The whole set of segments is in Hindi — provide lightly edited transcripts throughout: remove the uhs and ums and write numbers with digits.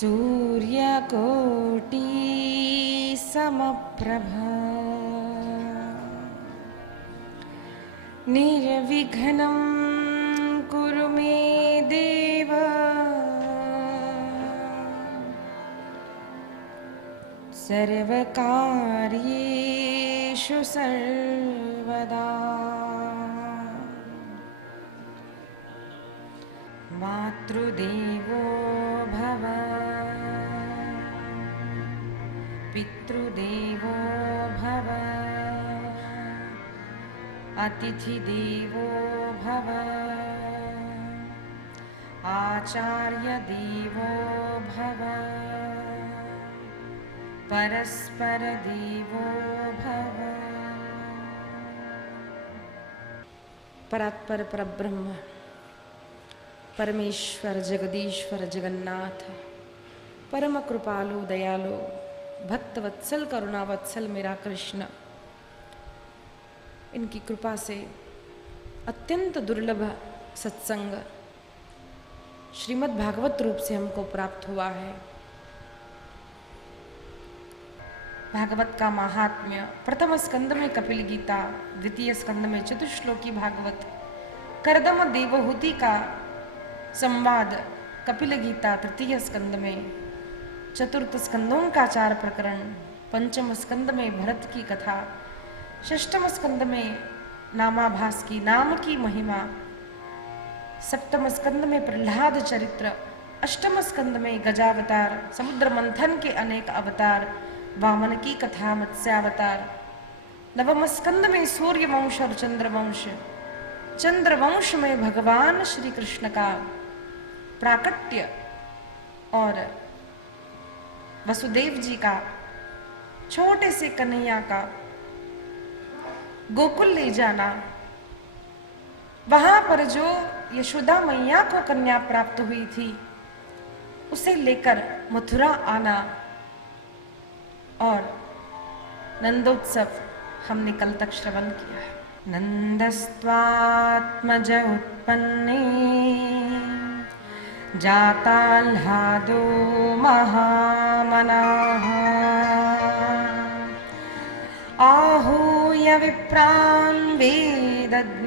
सूर्यकोटि समप्रभा निर्विघ्नं कुरु मे देव सर्वकार्येषु सर्वदा। मातृदेवो भव पितृदेवो भव अतिथिदेवो भव आचार्यदेवो भव परस्परदेवो भव। परात्पर परब्रह्म परमेश्वर जगदीश्वर जगन्नाथ परम कृपालु दयालु भक्त वत्सल करुणावत्सल मेरा कृष्ण, इनकी कृपा से अत्यंत दुर्लभ सत्संग श्रीमद् भागवत रूप से हमको प्राप्त हुआ है। भागवत का महात्म्य प्रथम स्कंद में कपिल गीता, द्वितीय स्कंद में चतुश्लोकी भागवत, करदम देवहूति का संवाद कपिल गीता तृतीय स्कंद में, चतुर्थ स्कंदों का 4 प्रकरण, पंचम स्कंद में भरत की कथा, षष्ठम स्कंद में नामाभास की नाम की महिमा, सप्तम स्कंद में प्रहलाद चरित्र, अष्टम स्कंद में गजावतार, समुद्र मंथन के अनेक अवतार, वामन की कथा, मत्स्यावतार, नवम स्कंद में सूर्यवंश और चंद्रवंश, चंद्रवंश में भगवान श्री कृष्ण का प्राकट्य और वसुदेव जी का, छोटे से कन्हैया का गोकुल ले जाना, वहां पर जो यशोदा मैया को कन्या प्राप्त हुई थी उसे लेकर मथुरा आना और नंदोत्सव हमने कल तक श्रवण किया है। नंदस्त्वात्मज उत्पन्ने जाताह्लादो महामनाः आहूय विप्रान् वेदज्ञान्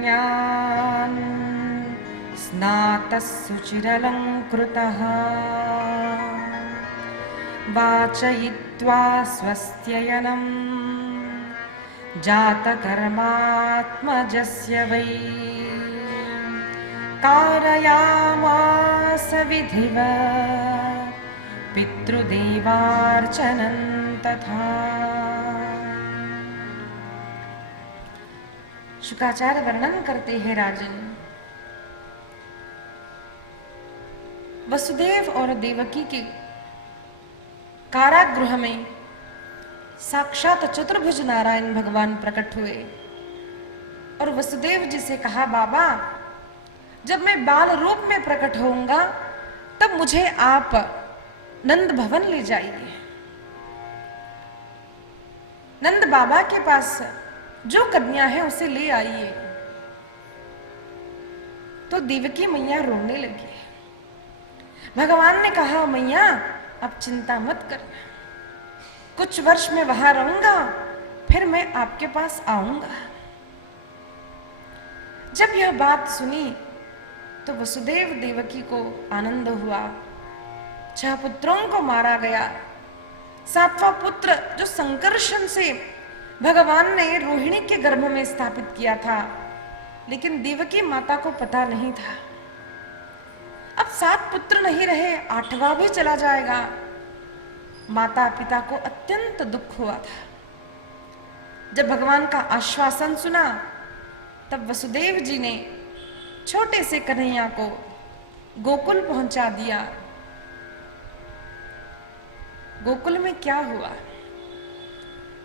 स्नातः सुचिरलङ्कृतः वाचयित्वा स्वस्त्ययनं जातकर्मात्मजस्य वै कारयामास विधिवत् पितृदेवार्चनं तथा। शुकाचार्य वर्णन करते हैं, राजन, वसुदेव और देवकी के कारागृह में साक्षात चतुर्भुज नारायण भगवान प्रकट हुए और वसुदेव जी से कहा, बाबा जब मैं बाल रूप में प्रकट होऊंगा तब मुझे आप नंद भवन ले जाइए। नंद बाबा के पास जो कन्या है उसे ले आइए। तो देवकी मैया रोने लगी। भगवान ने कहा, मैया अब चिंता मत करना, कुछ वर्ष में वहां रहूंगा, फिर मैं आपके पास आऊंगा। जब यह बात सुनी तो वसुदेव देवकी को आनंद हुआ। 6 पुत्रों को मारा गया। 7वां पुत्र जो संकर्षण से भगवान ने रोहिणी के गर्भ में स्थापित किया था, लेकिन देवकी माता को पता नहीं था। अब 7 पुत्र नहीं रहे, 8वां भी चला जाएगा। माता पिता को अत्यंत दुख हुआ था। जब भगवान का आश्वासन सुना तब वसुदेव जी ने छोटे से कन्हैया को गोकुल पहुंचा दिया। गोकुल में क्या हुआ?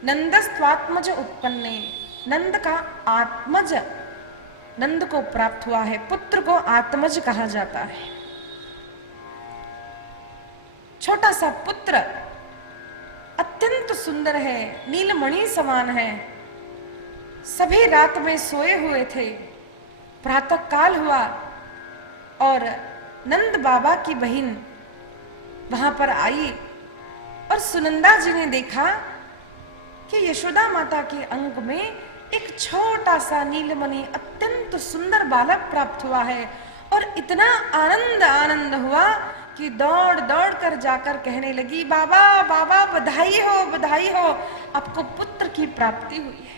नंदस्त्वात्मज उत्पन्ने, नंद का आत्मज नंद को प्राप्त हुआ है। पुत्र को आत्मज कहा जाता है। छोटा सा पुत्र अत्यंत सुंदर है, नीलमणि समान है। सभी रात में सोए हुए थे। प्रातः काल हुआ और नंद बाबा की बहन वहां पर आई और सुनंदा जी ने देखा कि यशोदा माता के अंक में एक छोटा सा नीलमणि अत्यंत सुंदर बालक प्राप्त हुआ है। और इतना आनंद हुआ कि दौड़ दौड़ कर जाकर कहने लगी, बाबा बाबा बधाई हो, आपको पुत्र की प्राप्ति हुई है।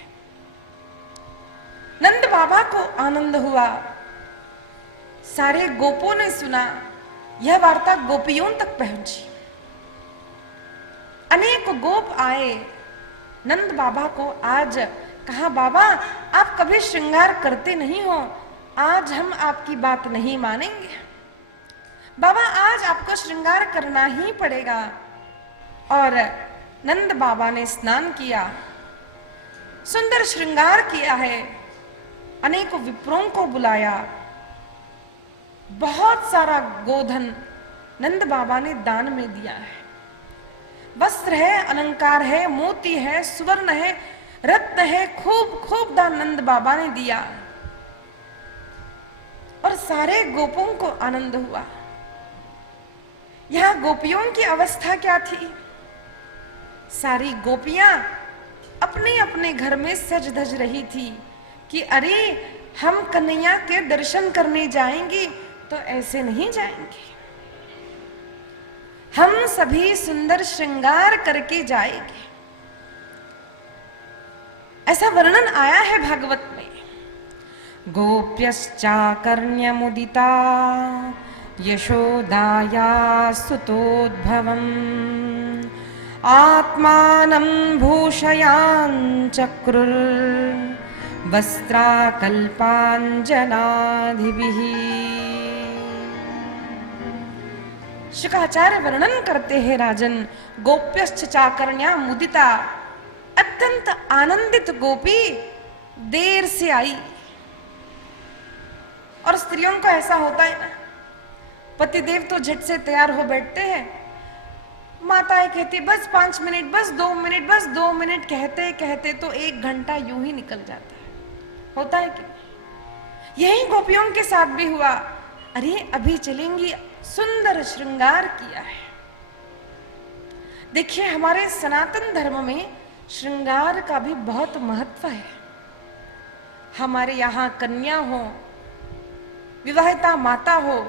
नंद बाबा को आनंद हुआ, सारे गोपों ने सुना, यह वार्ता गोपियों तक पहुंची। अनेक गोप आए, नंद बाबा को आज कहा, बाबा आप कभी श्रृंगार करते नहीं हो, आज हम आपकी बात नहीं मानेंगे। बाबा आज आपको श्रृंगार करना ही पड़ेगा। और नंद बाबा ने स्नान किया, सुंदर श्रृंगार किया है, अनेकों विप्रों को बुलाया, बहुत सारा गोधन नंद बाबा ने दान में दिया है। वस्त्र है, अलंकार है, मोती है, सुवर्ण है, रत्न है, खूब खूब दान नंद बाबा ने दिया। और सारे गोपों को आनंद हुआ। यहां गोपियों की अवस्था क्या थी? सारी गोपियां अपने अपने घर में सज धज रही थी कि अरे हम कन्हैया के दर्शन करने जाएंगे तो ऐसे नहीं जाएंगे, हम सभी सुंदर श्रृंगार करके जाएंगे। ऐसा वर्णन आया है भागवत में। गोप्यश्चाकर्ण्यमुदिता यशोदाया सुतोद्भवम् आत्मानं भूषयाञ्चक्रुर् वस्त्राकल्पाञ्जनाधिभिः। शुकाचार्य वर्णन करते हैं, राजन, गोप्यश्च चाकर्ण्या मुदिता, अत्यंत आनंदित गोपी देर से आई। और स्त्रियों को ऐसा होता है ना, पतिदेव तो झट से तैयार हो बैठते हैं, माताएं कहती बस 5 मिनट, बस 2 मिनट, बस 2 मिनट, कहते कहते तो 1 घंटा यूं ही निकल जाता है। होता है कि यही गोपियों के साथ भी हुआ। अरे अभी चलेंगी, सुंदर श्रृंगार किया है। देखिए हमारे सनातन धर्म में श्रृंगार का भी बहुत महत्व है। हमारे यहाँ कन्या हो, विवाहिता माता हो,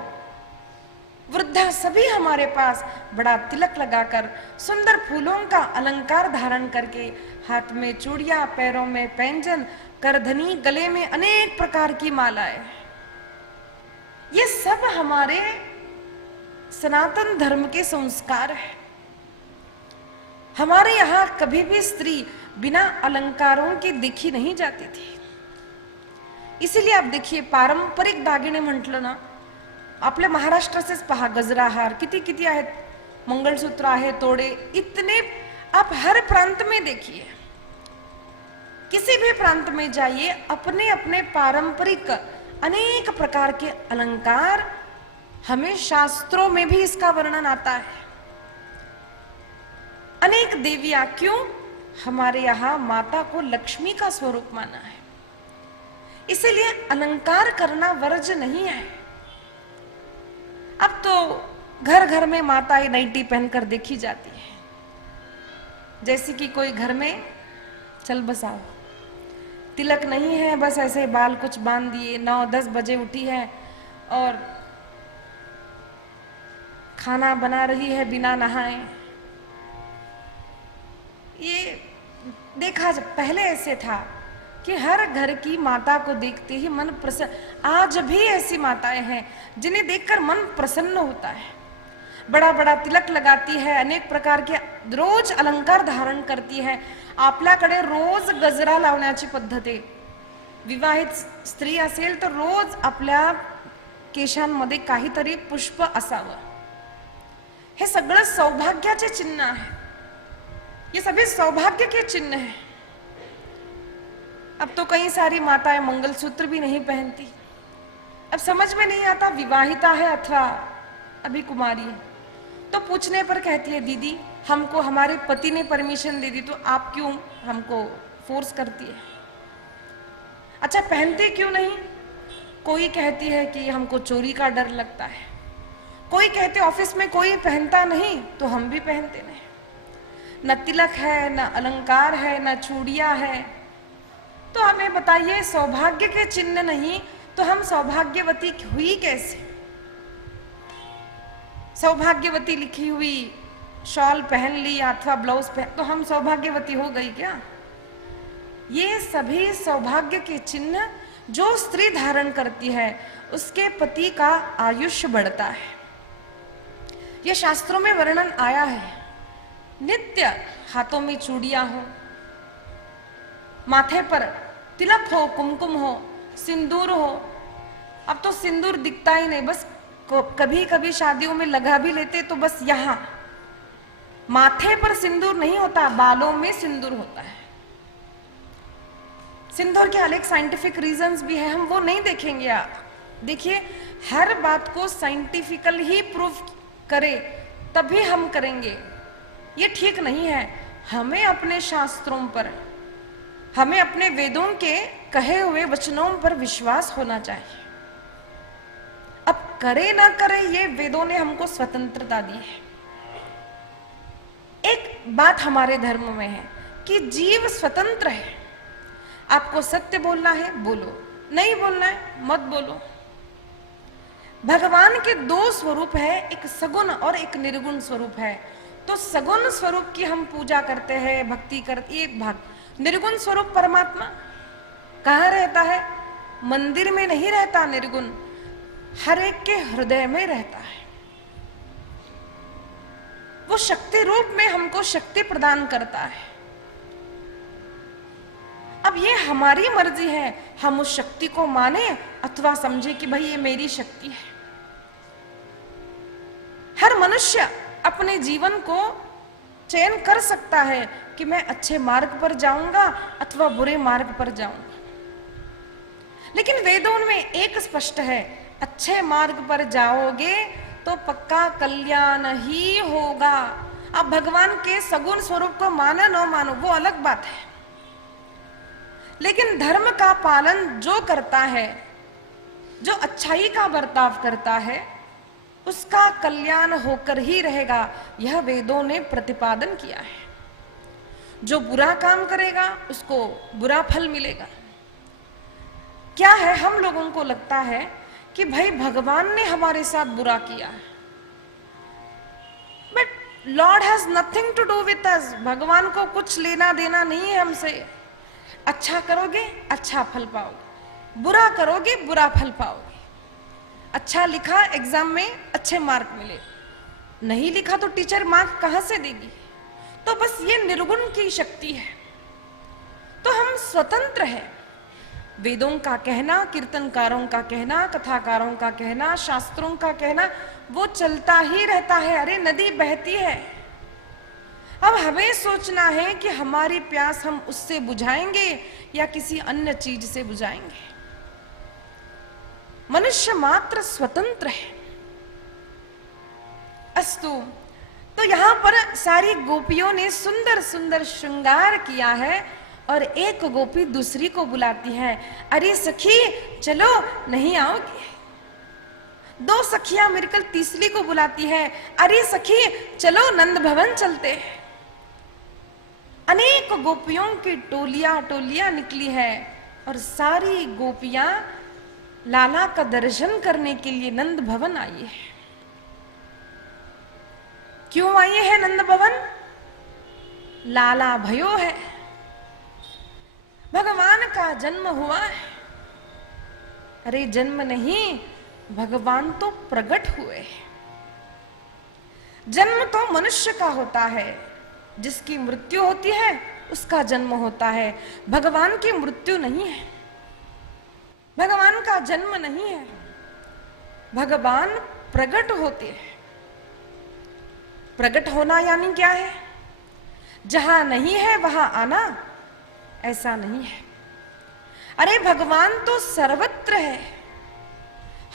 वृद्धा, सभी हमारे पास बड़ा तिलक लगाकर, सुंदर फूलों का अलंकार धारण करके, हाथ में चूड़ियां, पैरों में पैंजन, करधनी, गले में अनेक प्रकार की मालाएं, ये सब हमारे सनातन धर्म के संस्कार है। हमारे यहाँ कभी भी स्त्री बिना अलंकारों की देखी नहीं जाती थी। इसीलिए आप देखिए, पारंपरिक दागिने म्हटलं ना, आपल्या महाराष्ट्राचेच पहा, गजराहार किती किती आहेत, मंगलसूत्र आहे, तोड़े, इतने आप हर प्रांत में देखिए। किसी भी प्रांत में जाइए, अपने अपने पारंपरिक अनेक प्रकार के अलंकार, हमें शास्त्रों में भी इसका वर्णन आता है। अनेक देवियां, क्यों? हमारे यहाँ माता को लक्ष्मी का स्वरूप माना है, इसीलिए अलंकार करना वर्ज्य नहीं है। अब तो घर घर में माताएं नाइटी पहनकर देखी जाती है, जैसे कि कोई घर में चल बसाओ, तिलक नहीं है, बस ऐसे बाल कुछ बांध दिए, 9-10 बजे उठी है और खाना बना रही है बिना नहाए। ये देखा, जब पहले ऐसे था कि हर घर की माता को देखते ही मन प्रसन्न। आज भी ऐसी माताएं हैं जिन्हें देखकर मन प्रसन्न होता है, बड़ा बड़ा तिलक लगाती है, अनेक प्रकार के रोज अलंकार धारण करती है। आपल्याकडे रोज गजरा लावण्याची पद्धत आहे। विवाहित स्त्री असेल तर रोज आपल्या केशांमध्ये काहीतरी पुष्प असावं। हे सगळं सौभाग्याचे चिन्ह आहे, ये सभी सौभाग्य के चिन्ह हैं। अब तो कई सारी माताएं मंगलसूत्र भी नहीं पहनती। अब समझ में नहीं आता विवाहिता है अथवा अभी कुमारी है, तो पूछने पर कहती है दीदी हमको हमारे पति ने परमिशन दे दी, तो आप क्यों हमको फोर्स करती है? अच्छा पहनते क्यों नहीं? कोई कहती है कि हमको चोरी का डर लगता है, कोई कहते ऑफिस में कोई पहनता नहीं, तो हम भी पहनते नहीं। न तिलक है, न अलंकार है, न चूड़ियां है, तो हमें बताइए सौभाग्य के चिन्ह नहीं तो हम सौभाग्यवती हुई कैसे? सौभाग्यवती लिखी हुई शॉल पहन ली अथवा ब्लाउज पहन, तो हम सौभाग्यवती हो गई क्या? ये सभी सौभाग्य के चिन्ह जो स्त्री धारण करती है उसके पति का आयुष्य बढ़ता है। ये शास्त्रों में वर्णन आया है। नित्य हाथों में चूड़ियां हो, माथे पर तिलक हो, कुमकुम हो, सिंदूर हो। अब तो सिंदूर दिखता ही नहीं, बस कभी कभी शादियों में लगा भी लेते तो बस यहां माथे पर सिंदूर नहीं होता, बालों में सिंदूर होता है। सिंदूर के अलग साइंटिफिक रीजंस भी है, हम वो नहीं देखेंगे। आप देखिए, हर बात को साइंटिफिकल ही प्रूफ करे तभी हम करेंगे, ये ठीक नहीं है। हमें अपने शास्त्रों पर, हमें अपने वेदों के कहे हुए वचनों पर विश्वास होना चाहिए। अब करे ना करे, ये वेदों ने हमको स्वतंत्रता दी है। एक बात हमारे धर्म में है कि जीव स्वतंत्र है। आपको सत्य बोलना है बोलो, नहीं बोलना है मत बोलो। भगवान के दो स्वरूप है, एक सगुण और एक निर्गुण स्वरूप है। तो सगुण स्वरूप की हम पूजा करते हैं, भक्ति करते, ये भाग। निर्गुण स्वरूप परमात्मा कहाँ रहता है? मंदिर में नहीं रहता निर्गुण, हर एक के हृदय में रहता है। वो शक्ति रूप में हमको शक्ति प्रदान करता है। अब ये हमारी मर्जी है, हम उस शक्ति को माने अथवा समझे कि भाई ये मेरी शक्ति है। हर मनुष्य अपने जीवन को चयन कर सकता है कि मैं अच्छे मार्ग पर जाऊंगा अथवा बुरे मार्ग पर जाऊंगा। लेकिन वेदों में एक स्पष्ट है, अच्छे मार्ग पर जाओगे तो पक्का कल्याण ही होगा। अब भगवान के सगुण स्वरूप को मानो न मानो वो अलग बात है, लेकिन धर्म का पालन जो करता है, जो अच्छाई का बर्ताव करता है, उसका कल्याण होकर ही रहेगा। यह वेदों ने प्रतिपादन किया है। जो बुरा काम करेगा उसको बुरा फल मिलेगा। क्या है, हम लोगों को लगता है कि भाई भगवान ने हमारे साथ बुरा किया है, but lord has nothing to do with us. भगवान को कुछ लेना देना नहीं है हमसे। अच्छा करोगे अच्छा फल पाओगे, बुरा करोगे बुरा फल पाओगे। अच्छा लिखा एग्जाम में अच्छे मार्क मिले, नहीं लिखा तो टीचर मार्क कहां से देगी? तो बस ये निर्गुण की शक्ति है। तो हम स्वतंत्र हैं। वेदों का कहना, कीर्तनकारों का कहना, कथाकारों का कहना, शास्त्रों का कहना, वो चलता ही रहता है। अरे नदी बहती है। अब हमें सोचना है कि हमारी प्यास हम उससे बुझाएंगे या किसी अन्य चीज से बुझाएंगे। मनुष्य मात्र स्वतंत्र है। अस्तु, तो यहां पर सारी गोपियों ने सुंदर सुंदर श्रृंगार किया है और एक गोपी दूसरी को बुलाती है, अरे सखी चलो नहीं आओगी? दो सखियां मिलकर तीसरी को बुलाती है, अरे सखी चलो नंद भवन चलते हैं। अनेक गोपियों की टोलियां टोलियां निकली है और सारी गोपियां लाला का दर्शन करने के लिए नंद भवन आई है। क्यों आई है नंद भवन? लाला भयो है, भगवान का जन्म हुआ है। अरे जन्म नहीं, भगवान तो प्रकट हुए। जन्म तो मनुष्य का होता है, जिसकी मृत्यु होती है उसका जन्म होता है। भगवान की मृत्यु नहीं है, भगवान का जन्म नहीं है, भगवान प्रकट होते हैं। प्रकट होना यानी क्या है? जहां नहीं है वहां आना, ऐसा नहीं है। अरे भगवान तो सर्वत्र है,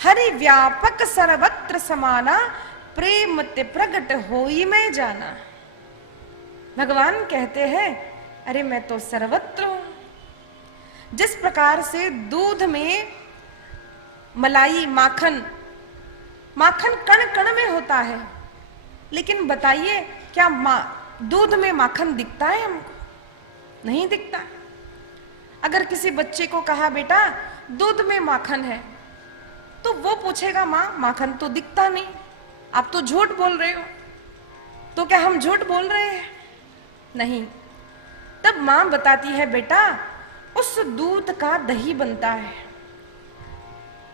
हरि व्यापक सर्वत्र समाना, प्रेम ते प्रकट होई में जाना। भगवान कहते हैं अरे मैं तो सर्वत्र हूं। जिस प्रकार से दूध में मलाई माखन माखन कण कण में होता है, लेकिन बताइए क्या दूध में माखन दिखता है हमको? नहीं दिखता। अगर किसी बच्चे को कहा बेटा दूध में माखन है, तो वो पूछेगा माँ माखन तो दिखता नहीं, आप तो झूठ बोल रहे हो। तो क्या हम झूठ बोल रहे हैं? नहीं। तब माँ बताती है बेटा उस दूध का दही बनता है,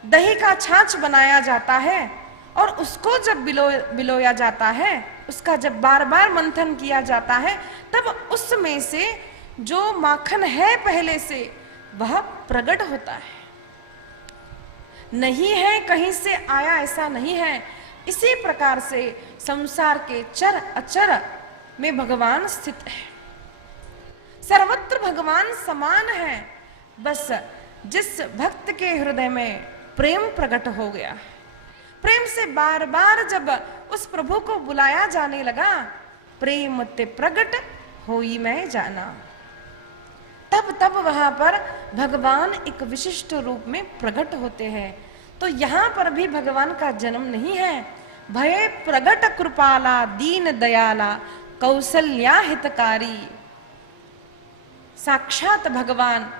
दही का छाछ बनाया जाता है, और उसको जब बिलोया जाता है, उसका जब बार बार मंथन किया जाता है, तब उसमें से जो माखन है पहले से वह प्रकट होता है। नहीं है कहीं से आया, ऐसा नहीं है। इसी प्रकार से संसार के चर अचर में भगवान स्थित है। सर्वत्र भगवान समान है, बस जिस भक्त के हृदय में प्रेम प्रकट हो गया, प्रेम से बार बार जब उस प्रभु को बुलाया जाने लगा, प्रेम ते प्रगट होई मैं जाना, तब वहां पर भगवान एक विशिष्ट रूप में प्रकट होते हैं। तो यहां पर भी भगवान का जन्म नहीं है। भय प्रगट कृपाला दीन दयाला कौशल्या हितकारी, साक्षात भगवान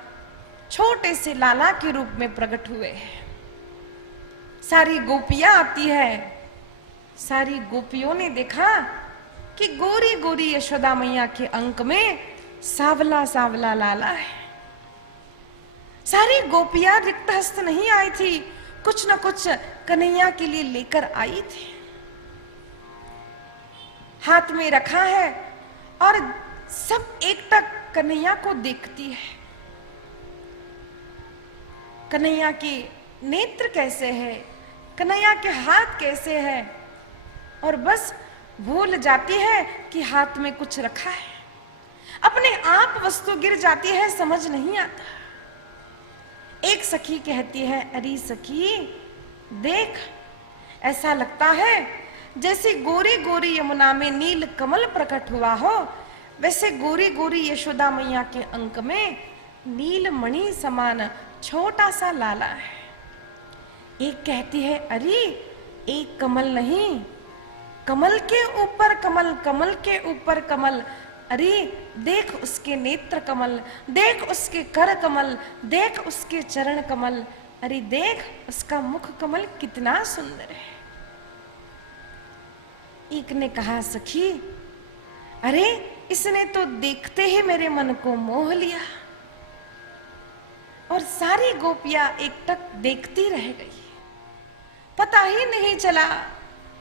छोटे से लाला के रूप में प्रकट हुए हैं। सारी गोपियां आती है, सारी गोपियों ने देखा कि गोरी गोरी यशोदा मैया के अंक में सावला सावला लाला है। सारी गोपियां रिक्त हस्त नहीं आई थी, कुछ न कुछ कन्हैया के लिए लेकर आई थी। हाथ में रखा है और सब एकटक कन्हैया को देखती है। कन्हैया के नेत्र कैसे है, कन्हैया के हाथ कैसे है, और बस भूल जाती है कि हाथ में कुछ रखा है। अपने आप वस्तु गिर जाती है, समझ नहीं आता। एक सखी कहती है, अरे सखी देख, ऐसा लगता है जैसे गोरी गोरी यमुना में नील कमल प्रकट हुआ हो, वैसे गोरी गोरी यशोदा मैया के अंक में नील मणि समान छोटा सा लाला है। एक कहती है, अरे एक कमल नहीं, कमल के ऊपर कमल, कमल के ऊपर कमल, अरे देख उसके नेत्र कमल, देख उसके कर कमल, देख उसके चरण कमल, अरे देख उसका मुख कमल कितना सुंदर है। एक ने कहा, सखी अरे इसने तो देखते ही मेरे मन को मोह लिया। और सारी गोपियां एकटक देखती रह गई, पता ही नहीं चला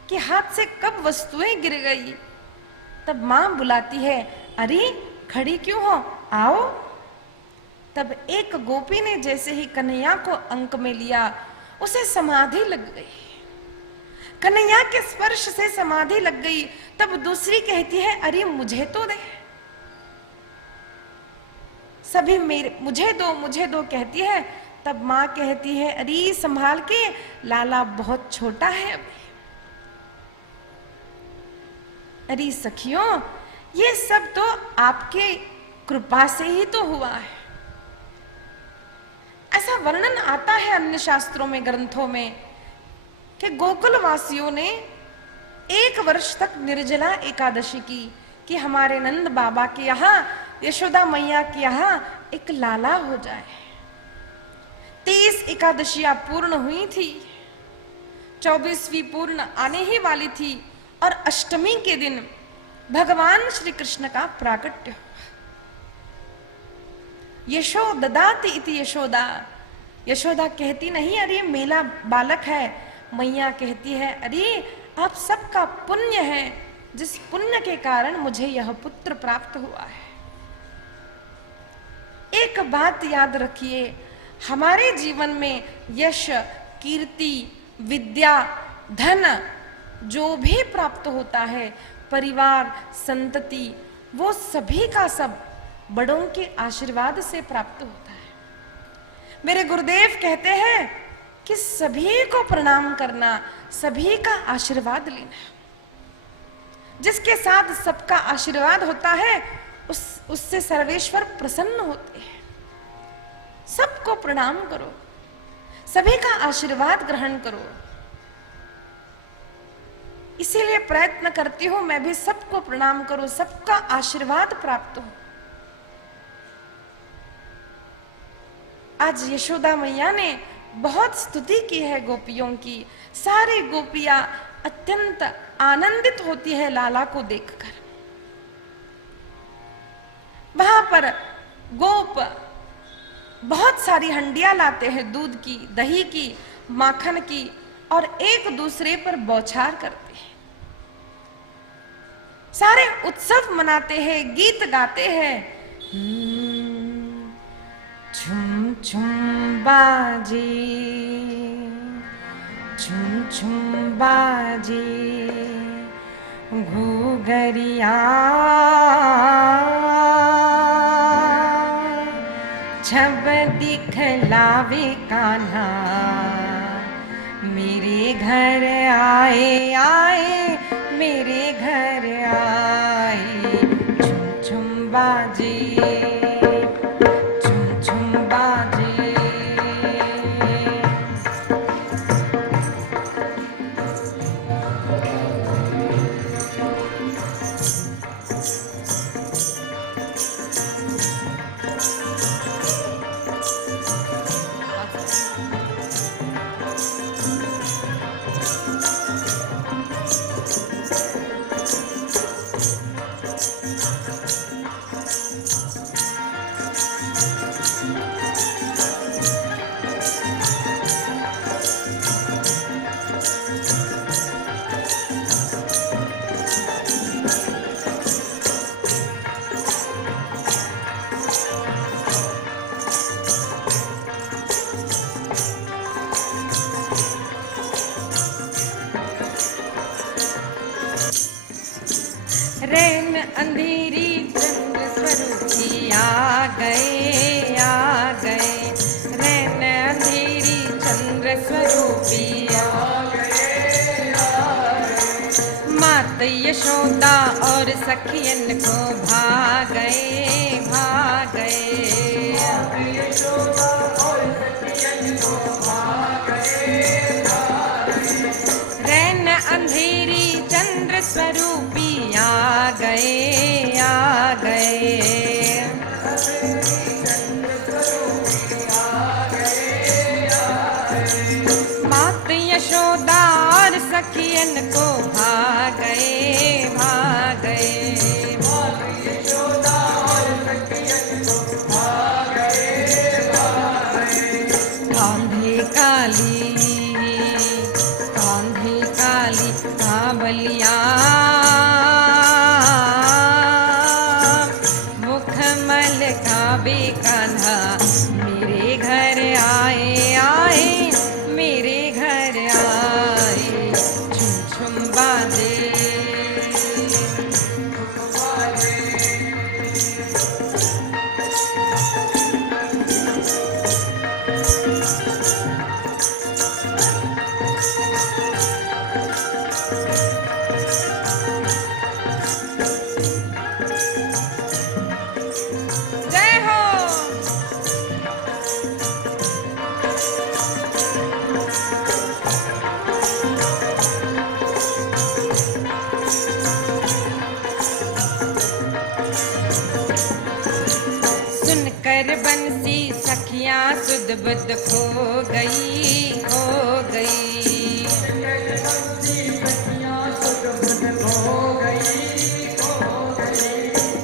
कि हाथ से कब वस्तुएं गिर गई। तब मां बुलाती है, अरे खड़ी क्यों हो, आओ। तब एक गोपी ने जैसे ही कन्हैया को अंक में लिया, उसे समाधि लग गई। कन्हैया के स्पर्श से समाधि लग गई। तब दूसरी कहती है, अरे मुझे तो दे। सभी मेरे मुझे दो कहती है। तब मां कहती है, अरे संभाल के, लाला बहुत छोटा है अभी। अरे सखियों, ये सब तो आपके कृपा से ही तो हुआ है। ऐसा वर्णन आता है अन्य शास्त्रों में, ग्रंथों में, कि गोकुल वासियों ने 1 वर्ष तक निर्जला एकादशी की कि हमारे नंद बाबा के यहाँ, यशोदा मैया के यहाँ एक लाला हो जाए। 30 एकादशियां पूर्ण हुई थी, 24वीं पूर्ण आने ही वाली थी, और अष्टमी के दिन भगवान श्री कृष्ण का प्राकट्य। यशोददाति इति यशोदा, यशोदा कहती नहीं अरे मेरा बालक है, मैया कहती है अरे आप सबका पुण्य है, जिस पुण्य के कारण मुझे यह पुत्र प्राप्त हुआ है। एक बात याद रखिए, हमारे जीवन में यश, कीर्ति, विद्या, धन जो भी प्राप्त होता है, परिवार, संतति, वो सभी का सब बड़ों के आशीर्वाद से प्राप्त होता है। मेरे गुरुदेव कहते हैं कि सभी को प्रणाम करना, सभी का आशीर्वाद लेना। जिसके साथ सबका आशीर्वाद होता है उससे सर्वेश्वर प्रसन्न होते हैं। सबको प्रणाम करो, सभी का आशीर्वाद ग्रहण करो। इसीलिए प्रयत्न करती हूं मैं भी सबको प्रणाम करूं, सबका आशीर्वाद प्राप्त हो। आज यशोदा मैया ने बहुत स्तुति की है गोपियों की। सारी गोपियां अत्यंत आनंदित होती है लाला को देखकर। वहां पर गोप बहुत सारी हंडियां लाते हैं दूध की, दही की, माखन की, और एक दूसरे पर बौछार करते हैं। सारे उत्सव मनाते हैं, गीत गाते हैं। छुम छुम बाजे, छुम छुम बाजे घूघरिया, छब दिखलावे कान्हा मेरे घर आए आए, मेरे घर आए। छुम छुम बाजे, छुम छुम बाजे। रैन अंधेरी चंद्र स्वरूपी आ गए, आ गए। रैन अंधेरी चंद्र स्वरूपी आ गए, आ गए। मात यशोदा और सखियन को भाग गए, भाग गए। मात यशोदा और सखियन को भाग गए, भाग गए। रैन अंधेरी चंद्र स्वरूपी आ गए, आ गए। मात यशोदा और सखियन को भाग गए, भाग गए। मात यशोदा और सखियन को भाग गए, भाग गए। कांधे काली, कांधे काली कांवलिया, काबे कान्हा मेरे घर आए, आए, मेरे घर आए। छुम छुम बाजे, बंसी सखियां सुध बुध खो गई, खो गई।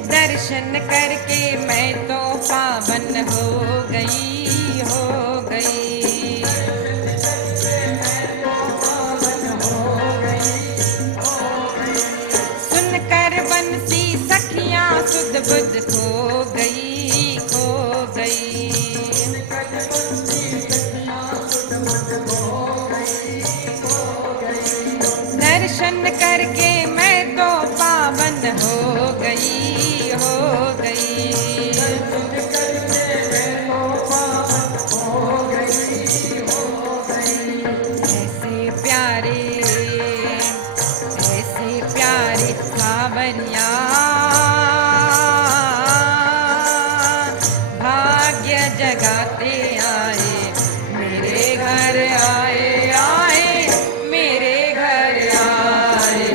दर्शन करके मैं तो पावन हो गई, हो गई। सुनकर बंसी सखियां सुध बुध खो गई, दर्शन करके मैं तो पावन हो गई, हो गई। ऐसे प्यारे, ऐसे प्यारे सावरिया भाग्य जगाते आए, मेरे घर आए, आए, मेरे घर आए।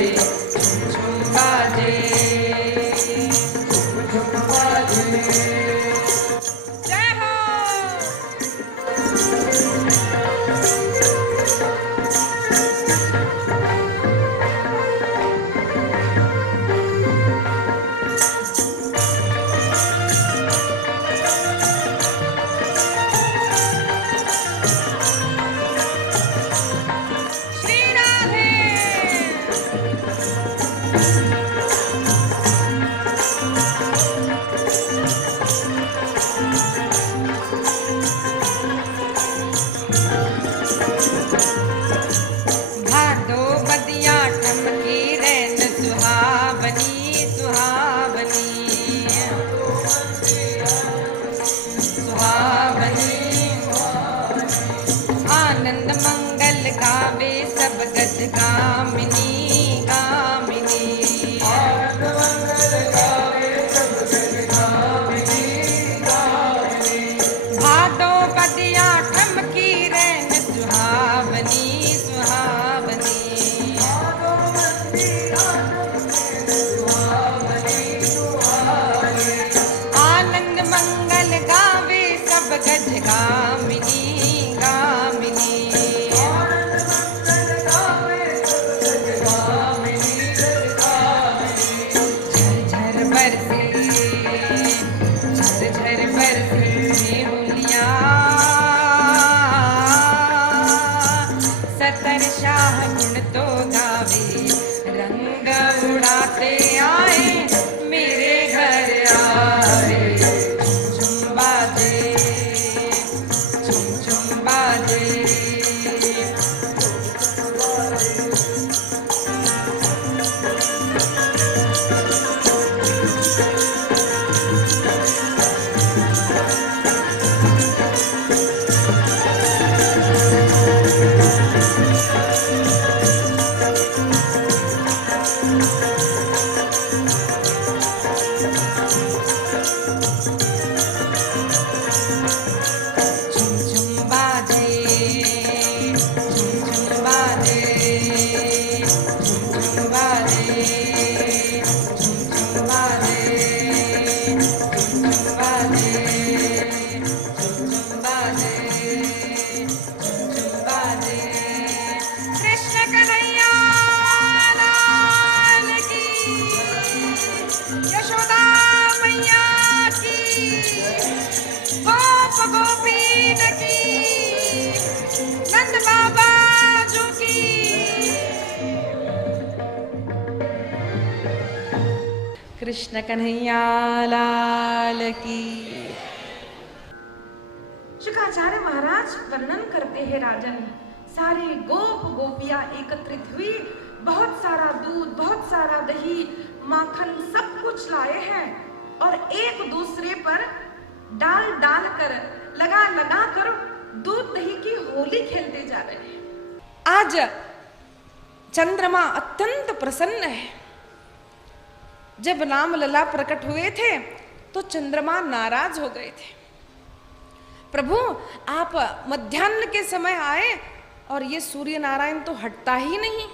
भादो बदिया ठमकी रैन सुहावनी सुहावनी सुहावनी आनंद मंगल गावे सब गज गामिनी गामिनी भादो बदिया ठमकी रैन सुहावनी सुहावनी आनंद मंगल गावे सब गज गामिनी गामिनी झर बरसे झर बरसे मेहुलिया सतर शाह गुण तो गावे रंग उड़ाते आए मेरे घर आए झुम बाजे झुम बाजे कृष्ण कन्हैया लाल की। शुकाचार्य महाराज वर्णन करते हैं राजन, सारे गोप गोपियां एकत्रित हुई, बहुत सारा दूध, बहुत सारा दही, माखन सब कुछ लाए हैं और एक दूसरे पर डाल डाल कर, लगा लगा कर दूध दही की होली खेलते जा रहे हैं। आज चंद्रमा अत्यंत प्रसन्न है। जब राम लला प्रकट हुए थे तो चंद्रमा नाराज हो गए थे। प्रभु आप मध्याह्न के समय आए और ये सूर्य नारायण तो हटता ही नहीं।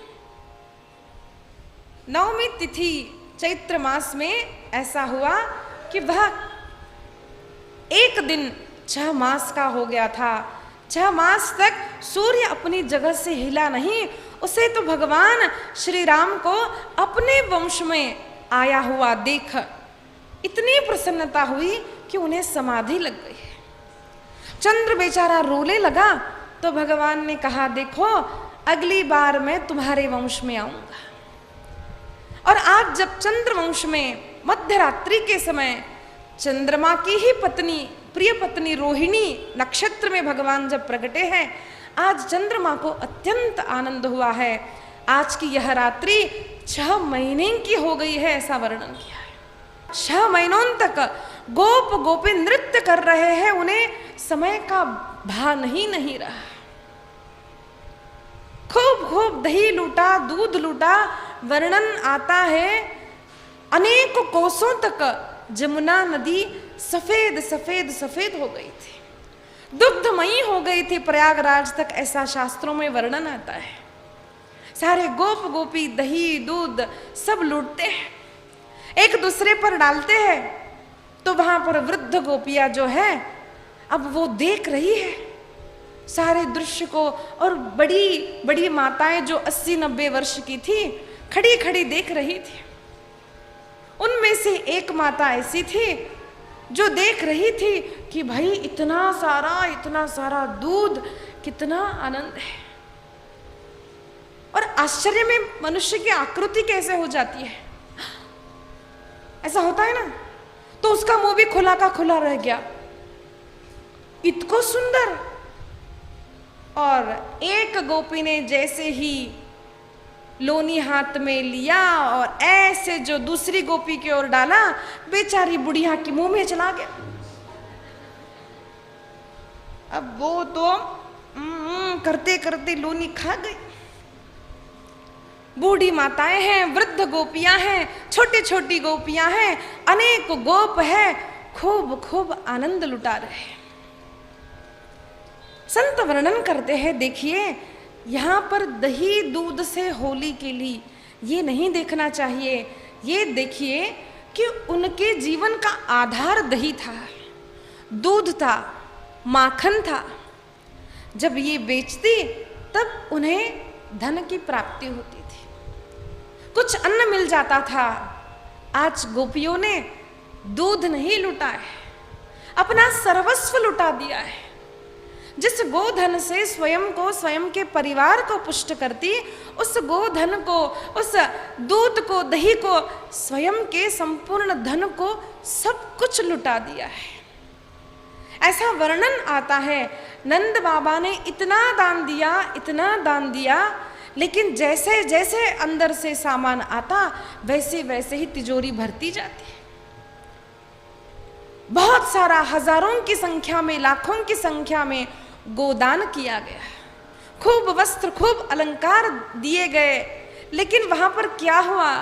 नवमी तिथि चैत्र मास में ऐसा हुआ कि वह एक दिन 6 मास का हो गया था। 6 मास तक सूर्य अपनी जगह से हिला नहीं। उसे तो भगवान श्री राम को अपने वंश में आया हुआ देख इतनी प्रसन्नता हुई कि उन्हें समाधि लग गई। चंद्र बेचारा रोने लगा तो भगवान ने कहा, देखो अगली बार मैं तुम्हारे वंश में आऊंगा। और आज जब चंद्र वंश में मध्यरात्रि के समय चंद्रमा की ही पत्नी, प्रिय पत्नी रोहिणी नक्षत्र में भगवान जब प्रकटे हैं, आज चंद्रमा को अत्यंत आनंद हुआ है। आज की यह रात्रि 6 महीने की हो गई है, ऐसा वर्णन किया है। 6 महीनों तक गोप गोपी नृत्य कर रहे हैं, उन्हें समय का भान ही नहीं रहा। खूब खूब दही लूटा, दूध लूटा। वर्णन आता है अनेक कोसों तक जमुना नदी सफेद सफेद सफेद हो गई थी, दुग्धमयी हो गई थी प्रयागराज तक, ऐसा शास्त्रों में वर्णन आता है। सारे गोप गोपी दही दूध सब लूटते हैं, एक दूसरे पर डालते हैं। तो वहां पर वृद्ध गोपियां जो है अब वो देख रही है सारे दृश्य को, और बड़ी बड़ी माताएं जो 80-90 वर्ष की थी खड़ी खड़ी देख रही थी। उनमें से एक माता ऐसी थी जो देख रही थी कि भाई इतना सारा दूध, कितना आनंद है। और आश्चर्य में मनुष्य की आकृति कैसे हो जाती है, ऐसा होता है ना। तो उसका मुंह भी खुला का खुला रह गया, इतको सुंदर। और एक गोपी ने जैसे ही लोनी हाथ में लिया और ऐसे जो दूसरी गोपी की ओर डाला, बेचारी बुढ़िया के मुंह में चला गया। अब वो तो करते करते लोनी खा गई। बूढ़ी माताएं हैं, वृद्ध गोपियां हैं, छोटी छोटी गोपियां हैं, अनेक गोप है, खूब खूब आनंद लुटा रहे हैं। संत वर्णन करते हैं, देखिए यहाँ पर दही दूध से होली के लिए ये नहीं देखना चाहिए, ये देखिए कि उनके जीवन का आधार दही था, दूध था, माखन था। जब ये बेचती तब उन्हें धन की प्राप्ति होती थी, कुछ अन्न मिल जाता था। आज गोपियों ने दूध नहीं लुटा है, अपना सर्वस्व लुटा दिया है। जिस गोधन से स्वयं को, स्वयं के परिवार को पुष्ट करती, उस गोधन को, उस दूध को, दही को, स्वयं के संपूर्ण धन को सब कुछ लुटा दिया है। ऐसा वर्णन आता है, नंद बाबा ने इतना दान दिया, इतना दान दिया, लेकिन जैसे जैसे अंदर से सामान आता वैसे वैसे ही तिजोरी भरती जाती है। बहुत सारा, हजारों की संख्या में, लाखों की संख्या में गोदान किया गया, खूब वस्त्र, खूब अलंकार दिए गए, लेकिन वहां पर क्या हुआ,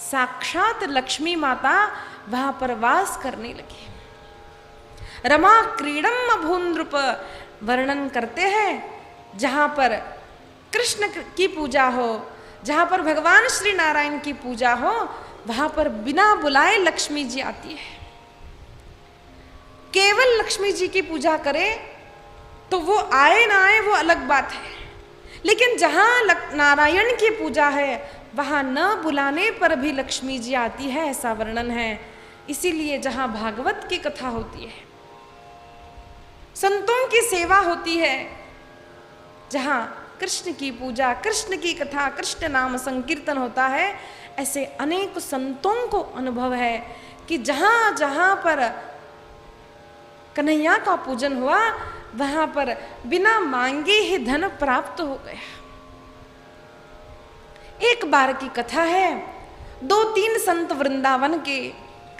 साक्षात लक्ष्मी माता वहां पर वास करने लगी। रमा क्रीडम अभूनृप वर्णन करते हैं, जहां पर कृष्ण की पूजा हो, जहां पर भगवान श्री नारायण की पूजा हो, वहां पर बिना बुलाए लक्ष्मी जी आती है। केवल लक्ष्मी जी की पूजा करे तो वो आए ना आए वो अलग बात है, लेकिन जहां नारायण की पूजा है वहां न बुलाने पर भी लक्ष्मी जी आती है, ऐसा वर्णन है। इसीलिए जहां भागवत की कथा होती है, संतों की सेवा होती है, जहां कृष्ण की पूजा, कृष्ण की कथा, कृष्ण नाम संकीर्तन होता है, ऐसे अनेक संतों को अनुभव है कि जहां जहां पर कन्हैया का पूजन हुआ वहां पर बिना मांगे ही धन प्राप्त हो गया। एक बार की कथा है, 2-3 संत वृंदावन के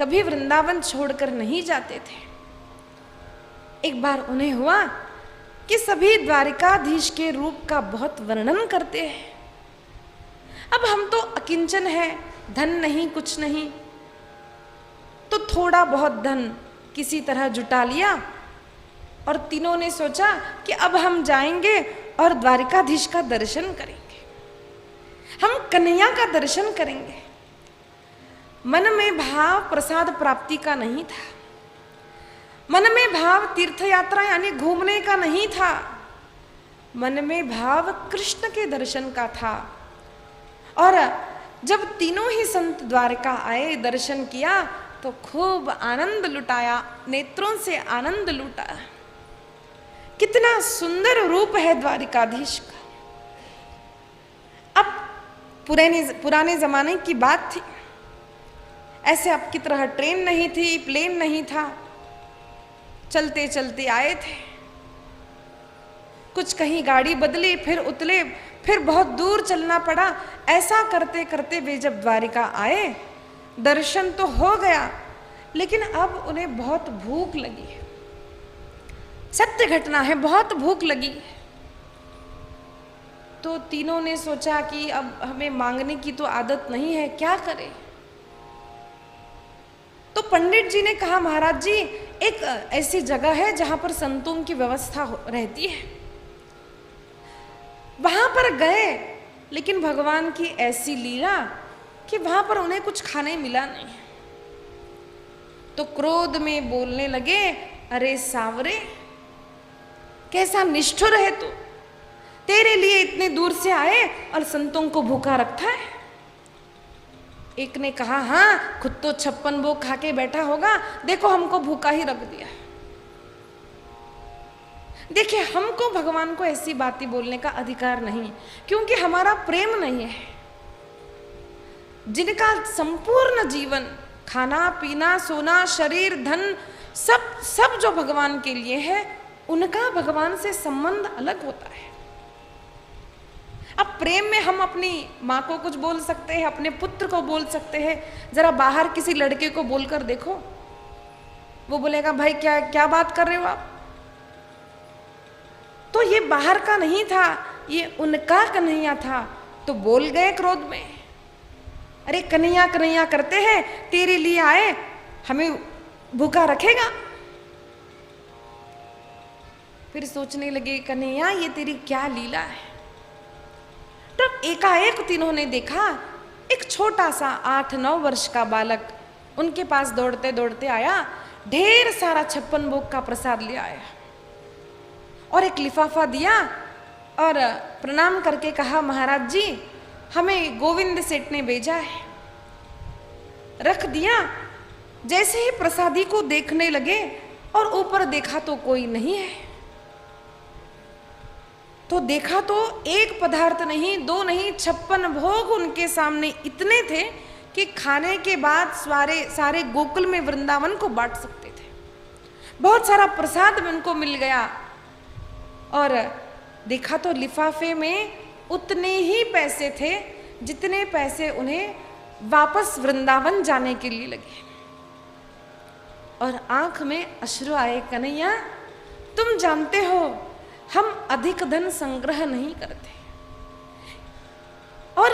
कभी वृंदावन छोड़कर नहीं जाते थे। एक बार उन्हें हुआ कि सभी द्वारिकाधीश के रूप का बहुत वर्णन करते हैं। अब हम तो अकिंचन है, धन नहीं, कुछ नहीं, तो थोड़ा बहुत धन किसी तरह जुटा लिया और तीनों ने सोचा कि अब हम जाएंगे और द्वारिकाधीश का दर्शन करेंगे, हम कन्हैया का दर्शन करेंगे। मन में भाव प्रसाद प्राप्ति का नहीं था, मन में भाव तीर्थ यात्रा यानी घूमने का नहीं था, मन में भाव कृष्ण के दर्शन का था। और जब तीनों ही संत द्वारका आए, दर्शन किया, तो खूब आनंद लुटाया, नेत्रों से आनंद लूटा। कितना सुंदर रूप है द्वारिकाधीश का। अब पुराने जमाने की बात थी, ऐसे अब की तरह ट्रेन नहीं थी, प्लेन नहीं था, चलते चलते आए थे। कुछ कहीं गाड़ी बदली, फिर उतले, फिर बहुत दूर चलना पड़ा। ऐसा करते करते वे जब द्वारिका आए, दर्शन तो हो गया, लेकिन अब उन्हें बहुत भूख लगी है। सत्य घटना है, बहुत भूख लगी। तो तीनों ने सोचा कि अब हमें मांगने की तो आदत नहीं है, क्या करें। तो पंडित जी ने कहा, महाराज जी, एक ऐसी जगह है जहां पर संतों की व्यवस्था रहती है, वहां पर गए, लेकिन भगवान की ऐसी लीला कि वहां पर उन्हें कुछ खाने मिला नहीं। तो क्रोध में बोलने लगे, अरे सावरे, कैसा निष्ठुर है तू, तेरे लिए इतने दूर से आए और संतों को भूखा रखता है। एक ने कहा, हाँ, खुद तो 56 भोग खा के बैठा होगा, देखो हमको भूखा ही रख दिया। देखिए, हमको भगवान को ऐसी बातें बोलने का अधिकार नहीं, क्योंकि हमारा प्रेम नहीं है। जिनका संपूर्ण जीवन खाना पीना सोना शरीर धन सब जो भगवान के लिए है, उनका भगवान से संबंध अलग होता है। अब प्रेम में हम अपनी माँ को कुछ बोल सकते हैं, अपने पुत्र को बोल सकते हैं। जरा बाहर किसी लड़के को बोलकर देखो, वो बोलेगा भाई क्या क्या बात कर रहे हो आप। तो ये बाहर का नहीं था, ये उनका कन्हैया था, तो बोल गए क्रोध में, अरे कन्हैया कन्हैया करते हैं, तेरे लिए आए, हमें भूखा रखेगा। फिर सोचने लगे कन्हैया ये तेरी क्या लीला है। तब एकाएक तीनों ने देखा एक छोटा सा 8-9 वर्ष का बालक उनके पास दौड़ते दौड़ते आया, ढेर सारा 56 भोग का प्रसाद ले आया और एक लिफाफा दिया और प्रणाम करके कहा, महाराज जी हमें गोविंद सेठ ने भेजा है। रख दिया। जैसे ही प्रसादी को देखने लगे और ऊपर देखा तो कोई नहीं है, तो देखा तो एक पदार्थ नहीं, दो नहीं, 56 भोग उनके सामने इतने थे कि खाने के बाद सारे गोकुल में वृंदावन को बांट सकते थे। बहुत सारा प्रसाद उनको मिल गया और देखा तो लिफाफे में उतने ही पैसे थे जितने पैसे उन्हें वापस वृंदावन जाने के लिए लगे। और आंख में अश्रु आए, कन्हैया तुम जानते हो हम अधिक धन संग्रह नहीं करते और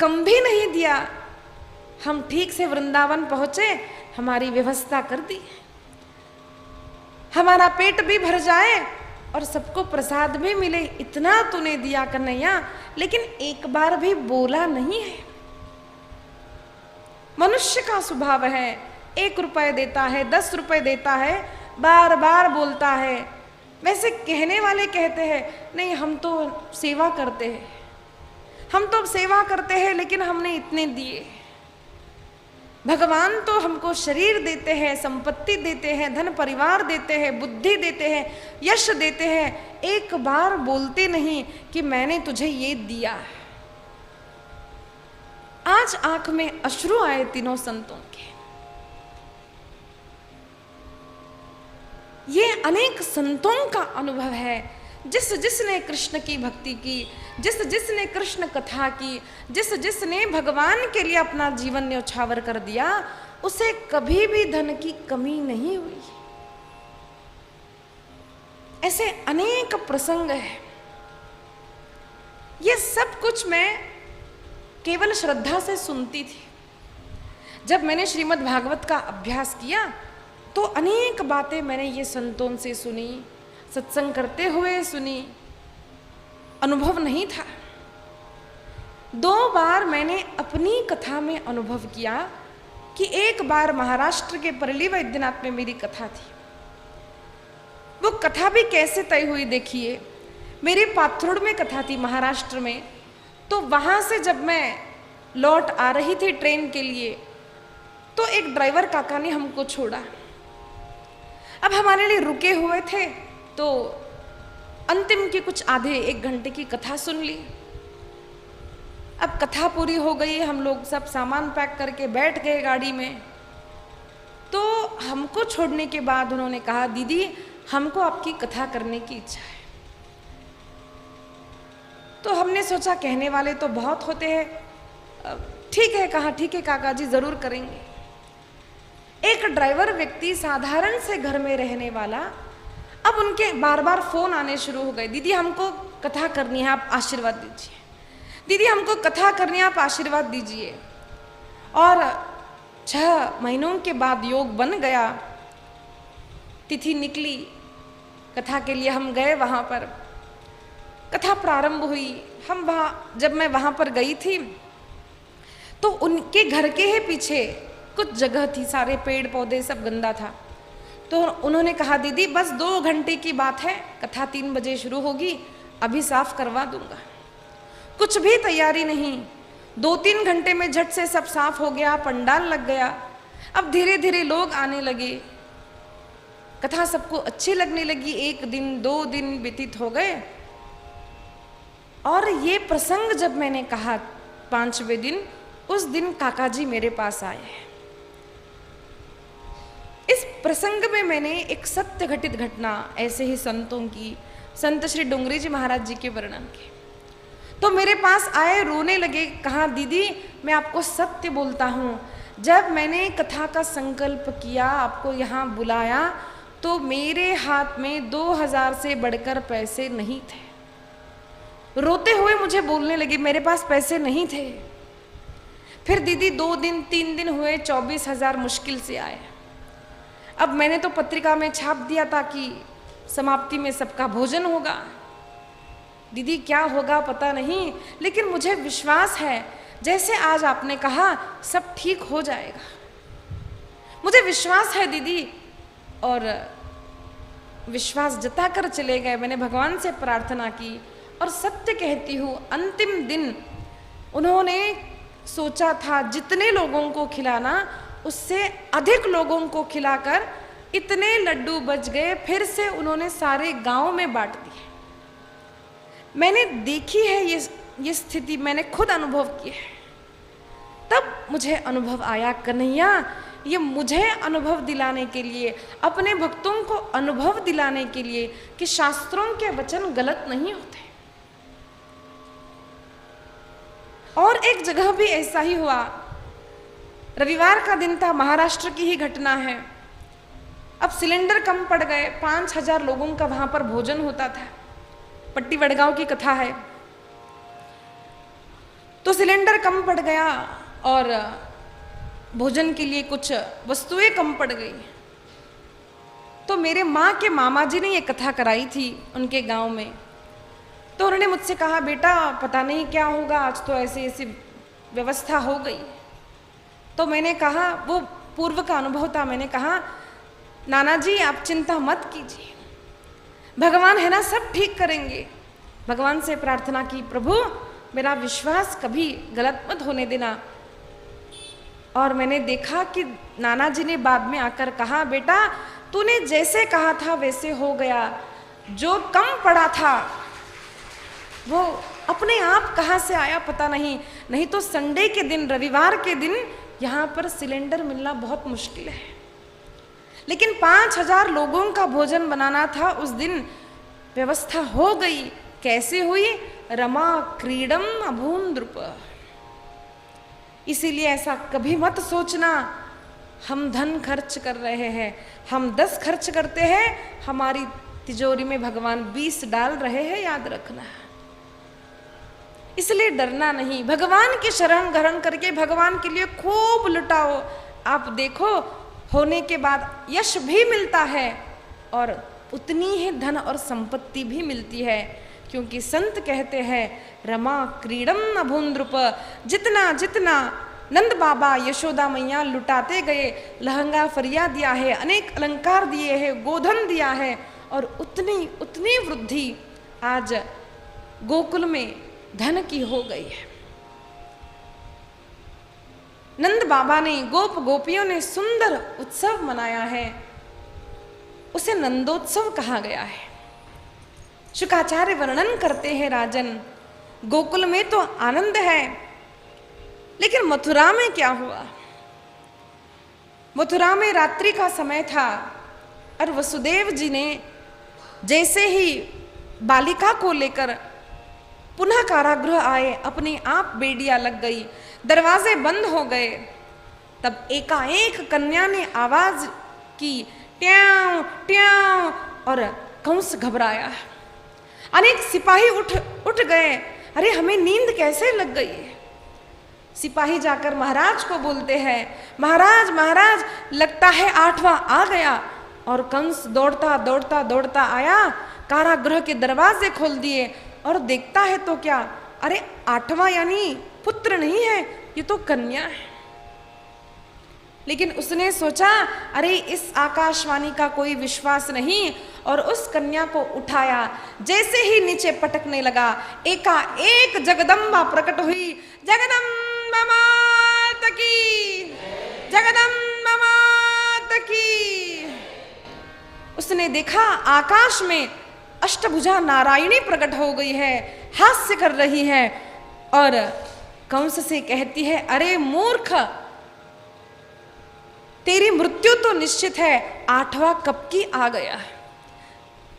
कम भी नहीं दिया, हम ठीक से वृंदावन पहुंचे, हमारी व्यवस्था कर दी, हमारा पेट भी भर जाए और सबको प्रसाद भी मिले, इतना तूने दिया कन्हैया, लेकिन एक बार भी बोला नहीं है। मनुष्य का स्वभाव है, 1 रुपए देता है, 10 रुपए देता है, बार बार बोलता है। वैसे कहने वाले कहते हैं नहीं हम तो सेवा करते हैं, हम तो सेवा करते हैं, लेकिन हमने इतने दिए। भगवान तो हमको शरीर देते हैं, संपत्ति देते हैं, धन परिवार देते हैं, बुद्धि देते हैं, यश देते हैं, एक बार बोलते नहीं कि मैंने तुझे ये दिया। आज आंख में अश्रु आए तीनों संतों के। ये अनेक संतों का अनुभव है। जिसने कृष्ण की भक्ति की, जिसने कृष्ण कथा की, जिसने भगवान के लिए अपना जीवन न्यौछावर कर दिया, उसे कभी भी धन की कमी नहीं हुई। ऐसे अनेक प्रसंग है। ये सब कुछ मैं केवल श्रद्धा से सुनती थी। जब मैंने श्रीमद् भागवत का अभ्यास किया तो अनेक बातें मैंने ये संतों से सुनी, सत्संग करते हुए सुनी, अनुभव नहीं था। 2 बार मैंने अपनी कथा में अनुभव किया कि एक बार महाराष्ट्र के परली वैद्यनाथ में मेरी कथा थी। वो कथा भी कैसे तय हुई देखिए। मेरी पाथरुड में कथा थी महाराष्ट्र में, तो वहाँ से जब मैं लौट आ रही थी ट्रेन के लिए, तो एक ड्राइवर काका ने हमको छोड़ा। अब हमारे लिए रुके हुए थे, तो अंतिम की कुछ आधे 1 घंटे की कथा सुन ली। अब कथा पूरी हो गई, हम लोग सब सामान पैक करके बैठ गए गाड़ी में। तो हमको छोड़ने के बाद उन्होंने कहा, दीदी हमको आपकी कथा करने की इच्छा है। तो हमने सोचा कहने वाले तो बहुत होते हैं, ठीक है, कहा ठीक है काका जी जरूर करेंगे। एक ड्राइवर व्यक्ति साधारण से घर में रहने वाला, अब उनके बार बार फोन आने शुरू हो गए, दीदी हमको कथा करनी है, आप आशीर्वाद दीजिए, दीदी हमको कथा करनी है, आप आशीर्वाद दीजिए। और 6 महीनों के बाद योग बन गया, तिथि निकली, कथा के लिए हम गए। वहाँ पर कथा प्रारंभ हुई। जब मैं वहाँ पर गई थी तो उनके घर के ही पीछे कुछ जगह थी, सारे पेड़ पौधे सब गंदा था। तो उन्होंने कहा, दीदी बस 2 घंटे की बात है, कथा 3 बजे शुरू होगी, अभी साफ करवा दूंगा। कुछ भी तैयारी नहीं, 2-3 घंटे में झट से सब साफ हो गया, पंडाल लग गया। अब धीरे धीरे लोग आने लगे। कथा सबको अच्छी लगने लगी। 1 दिन 2 दिन व्यतीत हो गए और ये प्रसंग जब मैंने कहा 5वें दिन, उस दिन काका जी मेरे पास आए। इस प्रसंग में मैंने एक सत्य घटित घटना ऐसे ही संतों की, संत श्री डोंगरी जी महाराज जी के वर्णन की, तो मेरे पास आए, रोने लगे। कहा दीदी मैं आपको सत्य बोलता हूँ, जब मैंने कथा का संकल्प किया, आपको यहाँ बुलाया, तो मेरे हाथ में 2000 से बढ़कर पैसे नहीं थे। रोते हुए मुझे बोलने लगे मेरे पास पैसे नहीं थे। फिर दीदी 2 दिन 3 दिन हुए, 24,000 मुश्किल से आए। अब मैंने तो पत्रिका में छाप दिया था कि समाप्ति में सबका भोजन होगा। दीदी क्या होगा पता नहीं, लेकिन मुझे विश्वास है जैसे आज आपने कहा सब ठीक हो जाएगा। मुझे विश्वास है दीदी। और विश्वास जताकर चले गए। मैंने भगवान से प्रार्थना की और सत्य कहती हूँ अंतिम दिन उन्होंने सोचा था जितने लोगों को खिलाना उससे अधिक लोगों को खिलाकर इतने लड्डू बच गए। फिर से उन्होंने सारे गांव में बांट दिए। मैंने देखी है ये स्थिति, मैंने खुद अनुभव की है। तब मुझे अनुभव आया कन्हैया ये मुझे अनुभव दिलाने के लिए, अपने भक्तों को अनुभव दिलाने के लिए कि शास्त्रों के वचन गलत नहीं होते। और एक जगह भी ऐसा ही हुआ। रविवार का दिन था, महाराष्ट्र की ही घटना है। अब सिलेंडर कम पड़ गए, 5000 लोगों का वहां पर भोजन होता था। पट्टी वडगांव की कथा है। तो सिलेंडर कम पड़ गया और भोजन के लिए कुछ वस्तुएं कम पड़ गई। तो मेरे माँ के मामा जी ने ये कथा कराई थी उनके गांव में। तो उन्होंने मुझसे कहा बेटा पता नहीं क्या होगा, आज तो ऐसी ऐसी व्यवस्था हो गई। तो मैंने कहा, वो पूर्व का अनुभव था, मैंने कहा नाना जी आप चिंता मत कीजिए, भगवान है ना सब ठीक करेंगे। भगवान से प्रार्थना की प्रभु मेरा विश्वास कभी गलत मत होने देना। और मैंने देखा कि नाना जी ने बाद में आकर कहा बेटा तूने जैसे कहा था वैसे हो गया, जो कम पड़ा था वो अपने आप कहाँ से आया पता नहीं, नहीं तो संडे के दिन, रविवार के दिन यहाँ पर सिलेंडर मिलना बहुत मुश्किल है। लेकिन 5000 लोगों का भोजन बनाना था उस दिन, व्यवस्था हो गई। कैसे हुई? रमा क्रीडम अभून द्रुप। इसीलिए ऐसा कभी मत सोचना हम धन खर्च कर रहे हैं, हम 10 खर्च करते हैं, हमारी तिजोरी में भगवान 20 डाल रहे हैं, याद रखना। इसलिए डरना नहीं, भगवान की शरण ग्रहण करके भगवान के लिए खूब लुटाओ। आप देखो होने के बाद यश भी मिलता है और उतनी ही धन और संपत्ति भी मिलती है, क्योंकि संत कहते हैं रमा क्रीडम अभून्द्रुप। जितना जितना नंद बाबा यशोदा मैया लुटाते गए, लहंगा फरिया दिया है, अनेक अलंकार दिए हैं, गोधन दिया है, और उतनी उतनी वृद्धि आज गोकुल में धन की हो गई है। नंद बाबा ने, गोप गोपियों ने सुंदर उत्सव मनाया है, उसे नंदोत्सव कहा गया है। शुकाचार्य वर्णन करते हैं राजन, गोकुल में तो आनंद है, लेकिन मथुरा में क्या हुआ? मथुरा में रात्रि का समय था और वसुदेव जी ने जैसे ही बालिका को लेकर पुनः कारागृह आए, अपने आप बेड़ियां लग गई, दरवाजे बंद हो गए। तब एकाएक कन्या ने आवाज की, ट्याऊ ट्याऊ, और कंस घबराया। अनेक सिपाही उठ गए, अरे हमें नींद कैसे लग गई है। सिपाही जाकर महाराज को बोलते हैं, महाराज महाराज लगता है 8वां आ गया। और कंस दौड़ता दौड़ता दौड़ता आया, कारागृह के दरवाजे खोल दिए और देखता है तो क्या, अरे 8वां यानी पुत्र नहीं है, ये तो कन्या है। लेकिन उसने सोचा अरे इस आकाशवाणी का कोई विश्वास नहीं, और उस कन्या को उठाया। जैसे ही नीचे पटकने लगा, एकाएक जगदम्बा प्रकट हुई। जगदम्बा माता की, जगदम्बा माता की। देखा आकाश में अष्टभुजा नारायणी प्रकट हो गई है, हास्य कर रही है और कंस से कहती है, अरे मूर्ख, तेरी मृत्यु तो निश्चित है, 8वां कब की आ गया,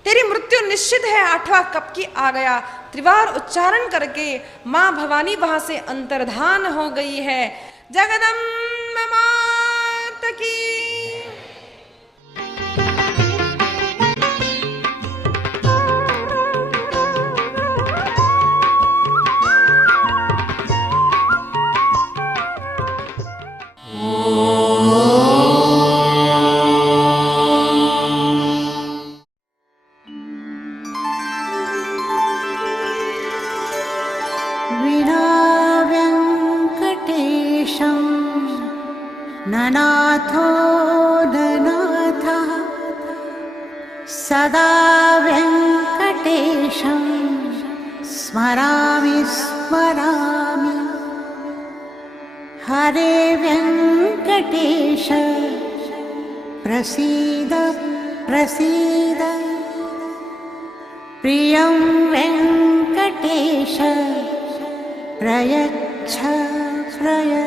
तेरी मृत्यु निश्चित है, 8वां कब की आ गया। त्रिवार उच्चारण करके मां भवानी वहां से अंतर्धान हो गई है। जगदम्ब मात की। वेङ्कटेशं ननाथो ननाथः सदा वेङ्कटेशं स्मरामि स्मरामि। हरे वेङ्कटेश प्रसीद प्रसीद। प्रियं वेङ्कटेश प्रयच्छ प्रयच्छ।